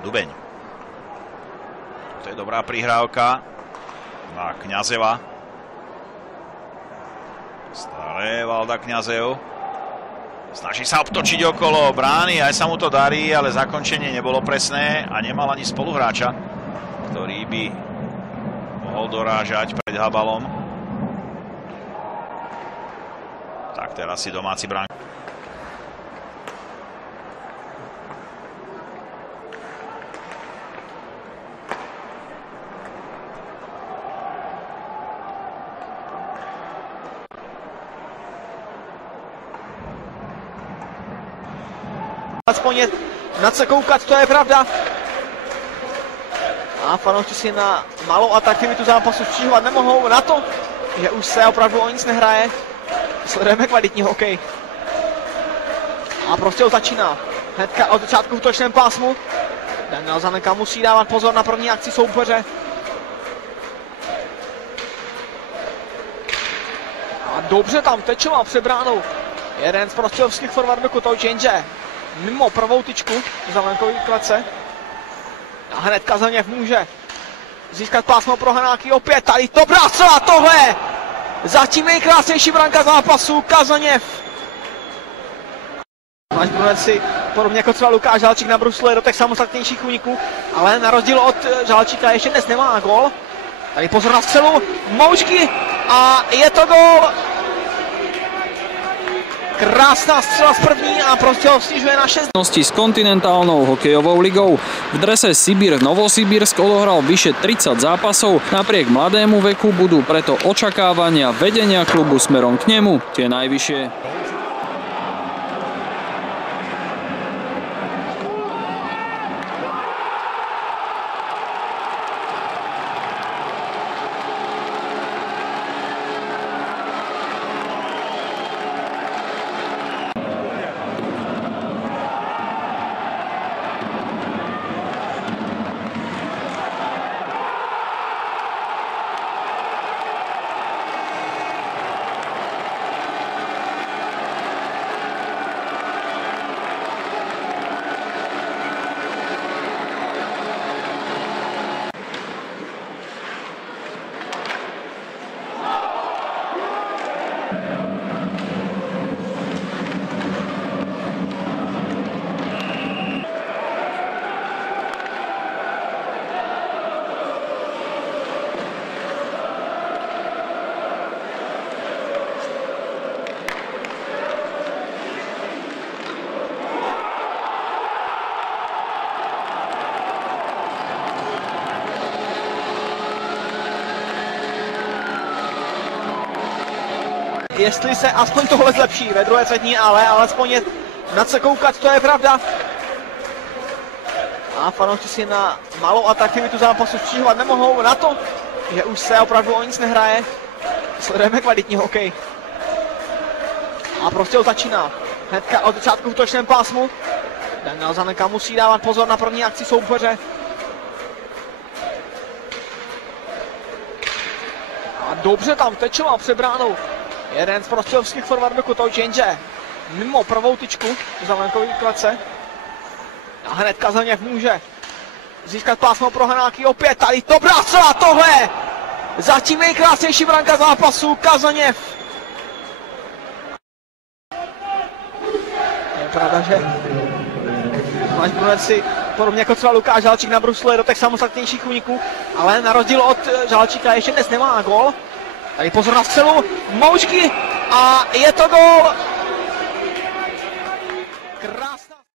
Dubeň. To je dobrá prihrávka na Kňazeva. Stále Valda Kňazev. Snaží sa obtočiť okolo brány, aj sa mu to darí, ale zakončenie nebolo presné a nemal ani spoluhráča, ktorý by mohol dorážať pred Habalom. Tak teraz si domáci bránk. Aspoň na co koukat, to je pravda. A fanoušci si na malou atraktivitu zápasu stížovat nemohou na to, že už se opravdu o nic nehraje. Sledujeme kvalitní hokej. A prostě začíná. Hnedka od začátku v útočném pásmu. Daniel Zaneka musí dávat pozor na první akci soupeře. A dobře tam tečoval před bránou. Jeden z prostějovských forwardů Kotouč, jenže mimo pravou tyčku za venkový klece. A hned Kazaněv může získat pásmo pro Hanáky opět. Tady to bracela tohle! Zatím nejkrásnější branka zápasu, Kazaněv. Máš Bruneci, podobně jako třeba Lukáš Žalčík nabrusluje do těch samostatnějších úniků, ale na rozdíl od Žalčíka ještě dnes nemá gól. Tady pozor na střelu, Moušky a je to gól! Krásná střela z první a prostě ho snižuje na 6. S kontinentálnou hokejovou ligou. V drese Sibir Novosibirsk odohral vyše 30 zápasov. Napriek mladému veku budú preto očakávania vedenia klubu smerom k nemu tie najvyššie. Jestli se aspoň tohle zlepší ve druhé třetině, ale alespoň je na co koukat, to je pravda. A fanoušci si na malou atraktivitu zápasu stížovat nemohou na to, že už se opravdu o nic nehraje. Sledujeme kvalitní hokej. A prostě začíná. Hnedka od začátku v útočném pásmu. Daniel Zaneka musí dávat pozor na první akci soupeře. A dobře tam tečoval před bránou. Jeden z prostějovských forwardů Kotouč, jenže mimo pravou tyčku za venkový klece. A hned Kazaněv může získat pásmo pro Hanáky opět. Tady to bracela tohle! Zatím nejkrásnější branka zápasu, Kazaněv. Je pravda, že máš Bruneci, podobně jako třeba Lukáš Žalčík nabrusluje do těch samostatnějších úniků, ale na rozdíl od Žalčíka ještě dnes nemá gól. Tady pozor na střelu, Moušky a je to gól!